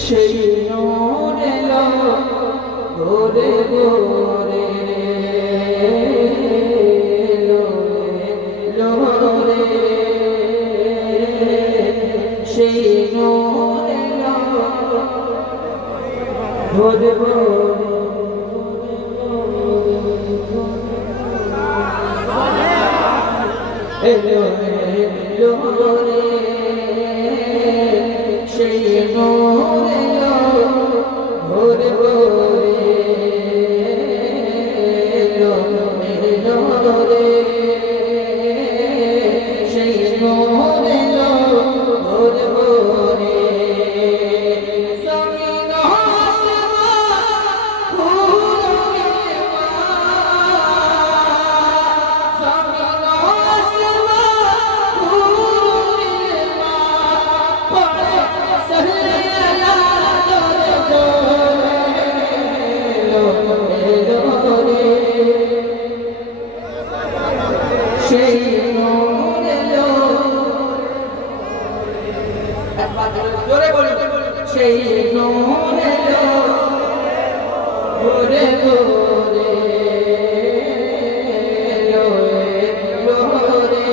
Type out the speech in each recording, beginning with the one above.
সেই নূর এলো ভোরে ভোরে এলো রে সেই নূর এলো ভোরে ভোরে এলো রে সেই নূর এলো ভোরে ভোরে এলো রে সেই নূর এলো ভোরে ভোরে জমিন আসমান পুরো জমিন আসমান পুরো পড়ে সহিয়া সেই নূর এলো একবার জোরে বলুন সেই নূর এলো ভোরে ভোরে এলো রে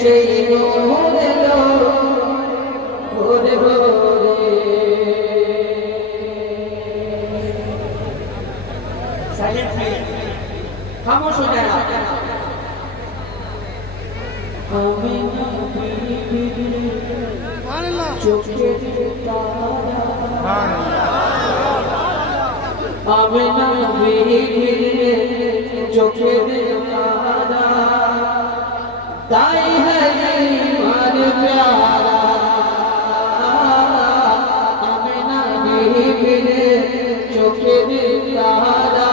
সেই নূর এলো ভোরে ভোরে साइलेंट खामोश हो जाए आमिना चोखे तारा ताई है ईमान प्यारा आमिना चोखे तारा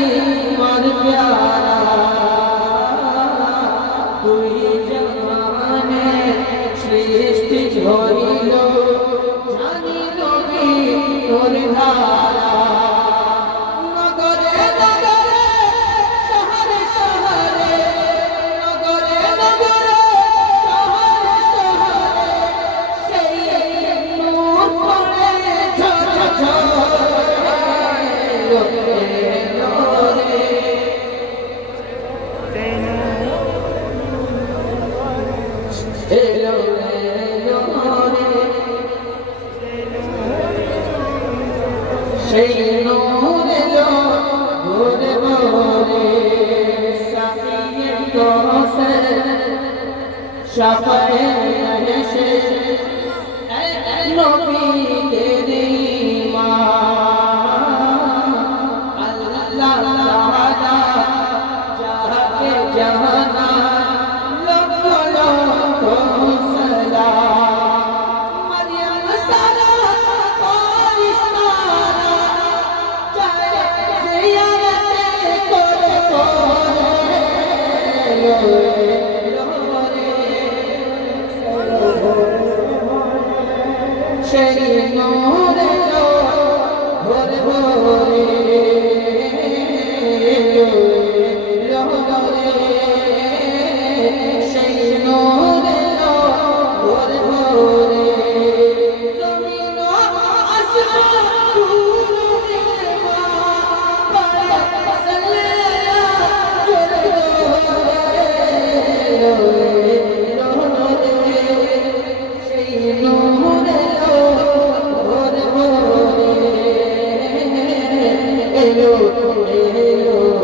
ईमान प्यारा तुई जमाने सृष्टि हইল জানি নবী তোর ধারা নগরে নগরে শহরে শহরে নগরে নগরে শহরে শহরে সেই নূর পড়ে ঝরঝরে এলো সেই নূর এলো ভোরে ভোরে সাকিয়ে কৌসর শাফায়ে নহশে নবী তেরি মা আল্লাহ তাআলা যাকে জাহানা সেই নূর এলো ভোরে ভোরে সেই নূর এলো ভোরে ভোরে জমিন আসমান পুরো এলো